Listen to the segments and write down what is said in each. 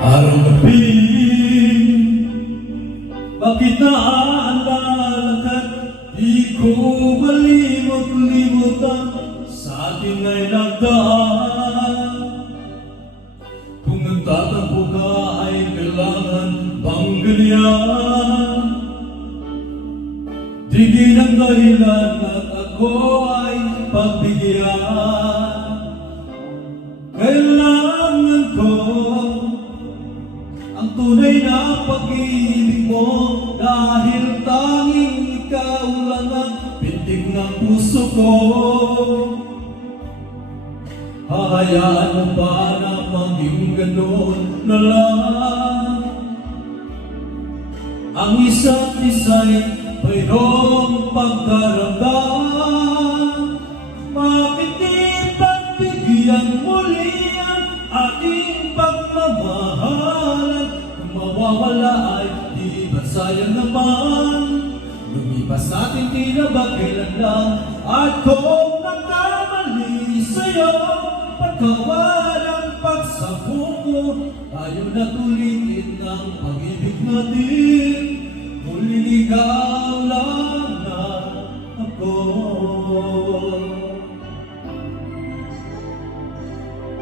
Araw-gabi, bakit naaalala ka't di ko malimot-limutan sa ating ay nagdaan? Kung nagtatampo ka ay kailangan bang ganyan? Tigil ang dahilan at ako ay pagbigyan. Kailangan ko ang tunay na pag-ibig mo, dahil tanging ikaw lang ang pintig ng puso ko. Hahayaan mo ba na maging gano'n na lang? Ang isa't isa'y mayroong pagkaramdam. Bakit di pagbigyan muli ang ating pagmamahalan? Kung mawawala ay di ba sayang naman? Lumipas natin tila ba kailan lang? At kung nagkamali sa'yo, pagkawalang pagsaboko, tayo na tulitin ng pag-ibig natin. Muling ikaw lang na ako.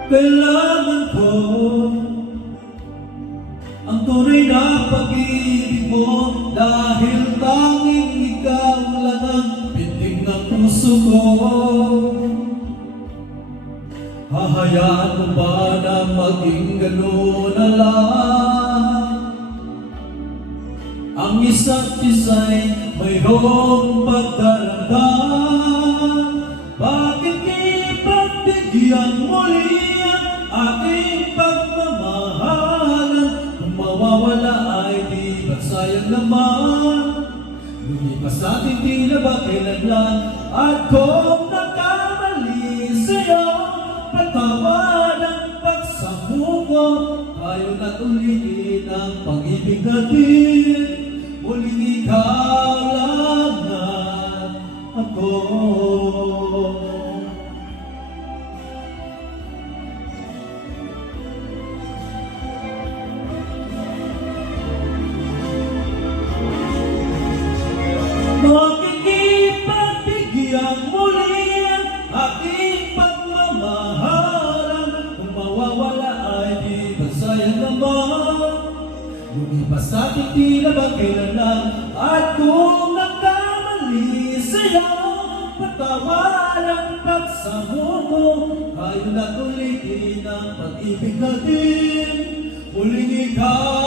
Kailangan ko ang tunay na pag-ibig mo, dahil tanging ikaw lang ang pintig ng puso ko. Hahayaan mo ba na maging gano'n na lang? Ang isa't isa'y mayroong pagkaramdam. Bakit di pagbigyan muli ang ating pagmamahalan? Kung mawawala ay di ba sayang naman? Lumipas natin tila ba kailan lang? At kung nagkamali sa'yo, pagkawan ang pagsabuko, tayo na ulitin ang pag-ibig natin. Muling ikaw lang na ako. Bakit ipagbigyan muli ang ating pagmamahalan? Kung mawawala ay di ba sayang naman? Lumipas natin tila ba kailan lang? At kung nagkamali sa'yo, patawalang pagsabuko, tayo na ulitin ang pag-ibig natin. Muling ikaw